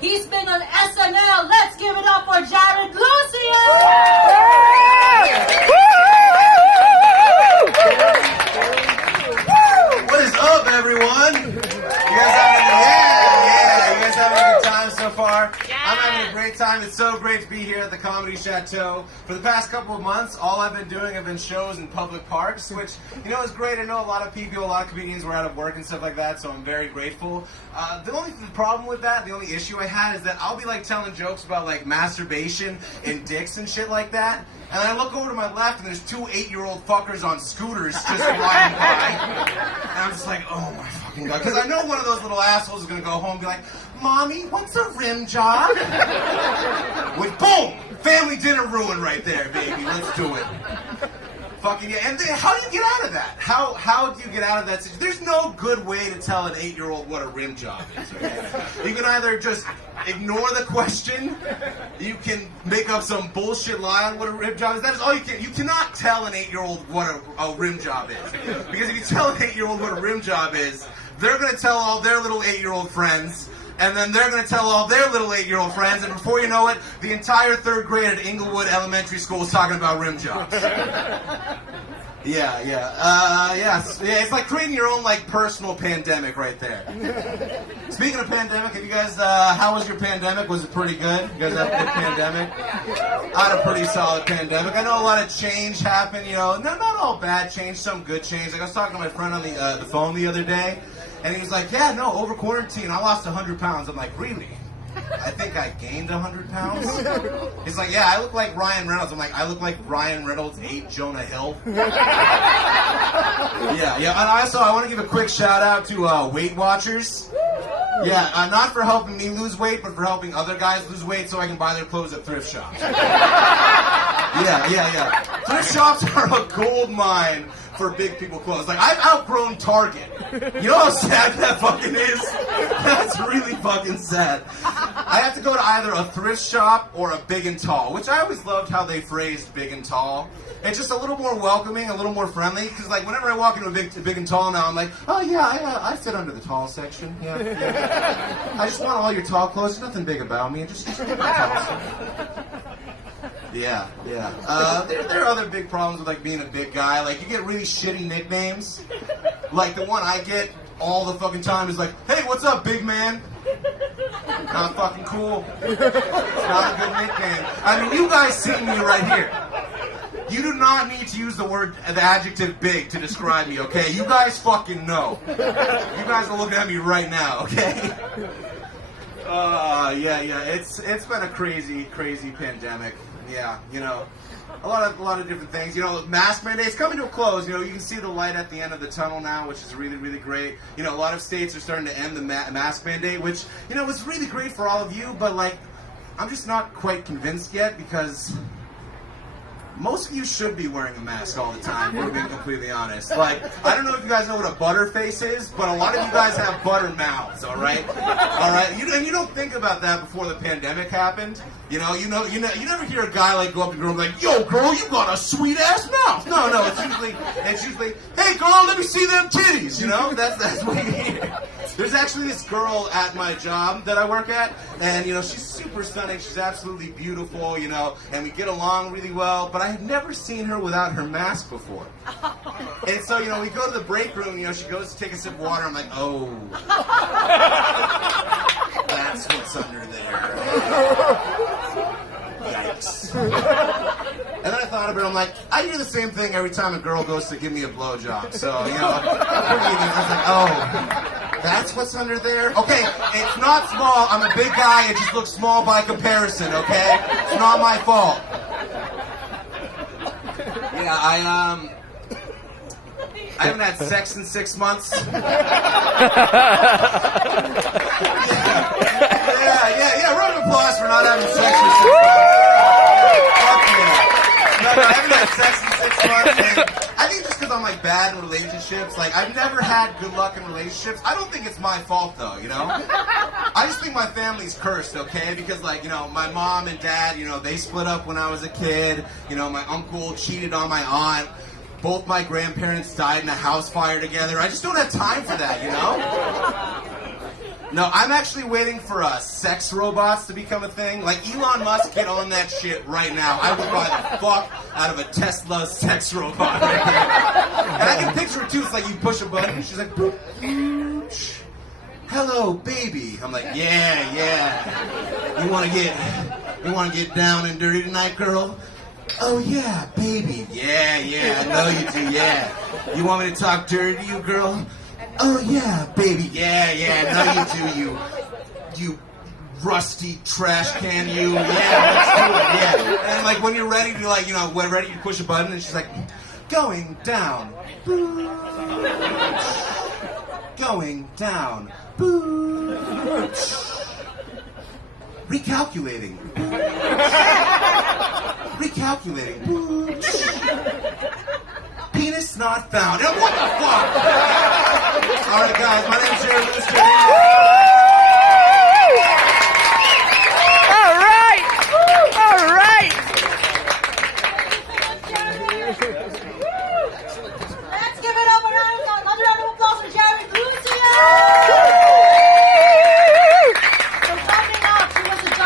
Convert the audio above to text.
He's been on SNL. Let's give it up for Jared Lucier! What is up, everyone? You guys having a good time so far? I'm having a great time. It's so great to be here at the Comedy Chateau. For the past couple of months, all I've been doing have been shows in public parks, which, you know, is great. I know a lot of people, a lot of comedians were out of work and stuff like that, so I'm very grateful. The only problem with that, the only issue I had is that I'll be like telling jokes about like masturbation and dicks and shit like that, and I look over to my left and there's two 8-year-old fuckers on scooters just riding by, and I'm just like, oh my fucking god, because I know one of those little assholes is gonna go home and be like, Mommy, what's a rim job? With boom, family dinner ruined right there, baby. Let's do it. Fucking yeah. And then, how do you get out of that? How do you get out of that situation? There's no good way to tell an 8-year-old what a rim job is. Okay? You can either just ignore the question, you can make up some bullshit lie on what a rim job is. That is all you can. You cannot tell an 8-year-old what a rim job is. Because if you tell an 8-year-old what a rim job is, they're going to tell all their little 8-year-old friends, and then they're going to tell all their little 8-year-old friends, and before you know it, the entire 3rd grade at Inglewood Elementary School is talking about rim jobs. Yeah, it's like creating your own, like, personal pandemic right there. Speaking of pandemic, have you guys, how was your pandemic? Was it pretty good? You guys had a good pandemic? I had a pretty solid pandemic. I know a lot of change happened, you know, not all bad change, some good change. Like, I was talking to my friend on the phone the other day, and he was like, yeah, no, over quarantine, I lost 100 pounds. I'm like, really? I think I gained 100 pounds. He's like, yeah, I look like Ryan Reynolds. I'm like, I look like Ryan Reynolds ate Jonah Hill. Yeah. And also, I want to give a quick shout out to Weight Watchers. Yeah, not for helping me lose weight, but for helping other guys lose weight so I can buy their clothes at thrift shops. Yeah. Thrift shops are a gold mine for big people clothes. Like, I've outgrown Target. You know how sad that fucking is? That's really fucking sad. I have to go to either a thrift shop or a big and tall, which I always loved how they phrased big and tall. It's just a little more welcoming, a little more friendly, because like whenever I walk into a big and tall now, I'm like, oh yeah, I fit under the tall section. Yeah. I just want all your tall clothes. There's nothing big about me. Just get my tall section. Yeah. There are other big problems with like being a big guy. Like, you get really shitty nicknames. Like, the one I get all the fucking time is like, hey, what's up, big man? Not fucking cool. It's not a good nickname. I mean, you guys see me right here. You do not need to use the adjective big to describe me, okay? You guys fucking know. You guys are looking at me right now, okay? Yeah. It's been a crazy pandemic. Yeah, you know, a lot of different things. You know, mask mandates coming to a close. You know, you can see the light at the end of the tunnel now, which is really, really great. You know, a lot of states are starting to end the mask mandate, which, you know, was really great for all of you, but, like, I'm just not quite convinced yet, because most of you should be wearing a mask all the time, if we're being completely honest. Like, I don't know if you guys know what a butterface is, but a lot of you guys have butter mouths, all right? And you don't think about that before the pandemic happened. You never hear a guy like go up to a girl and be like, yo, girl, you got a sweet ass mouth. No, it's usually, hey, girl, let me see them titties. You know, that's what you hear. There's actually this girl at my job that I work at, and, you know, she's super stunning. She's absolutely beautiful, you know, and we get along really well, but I had never seen her without her mask before. And so, you know, we go to the break room, you know, she goes to take a sip of water. I'm like, oh, that's what's under there. Yikes. And then I thought about it, I'm like, I do the same thing every time a girl goes to give me a blowjob. So, you know, I was like, oh, that's what's under there? Okay, it's not small. I'm a big guy. It just looks small by comparison, okay? It's not my fault. Yeah, I haven't had sex in 6 months. Yeah, round of applause for not having sex in 6 months. No, I haven't had sex in 6 months, and I think just because I'm like bad in relationships, like I've never had good luck in relationships. I don't think it's my fault though, you know? I just think my family's cursed, okay? Because like, you know, my mom and dad, you know, they split up when I was a kid. You know, my uncle cheated on my aunt. Both my grandparents died in a house fire together. I just don't have time for that, you know? No, I'm actually waiting for sex robots to become a thing. Like, Elon Musk, get on that shit right now. I would buy the fuck out of a Tesla sex robot right there. And I can picture it too. It's like you push a button, she's like, boop, hello, baby. I'm like, yeah. You wanna get down and dirty tonight, girl? Oh yeah, baby. Yeah, I know you do, yeah. You want me to talk dirty to you, girl? Oh yeah, baby. Yeah, I know you do, you rusty trash can, you. Yeah, let's do it, yeah. And like when you're ready to when ready to push a button, and she's like, going down. Going down. Recalculating. Penis not found. What the fuck? All right, guys, my name's Lucier.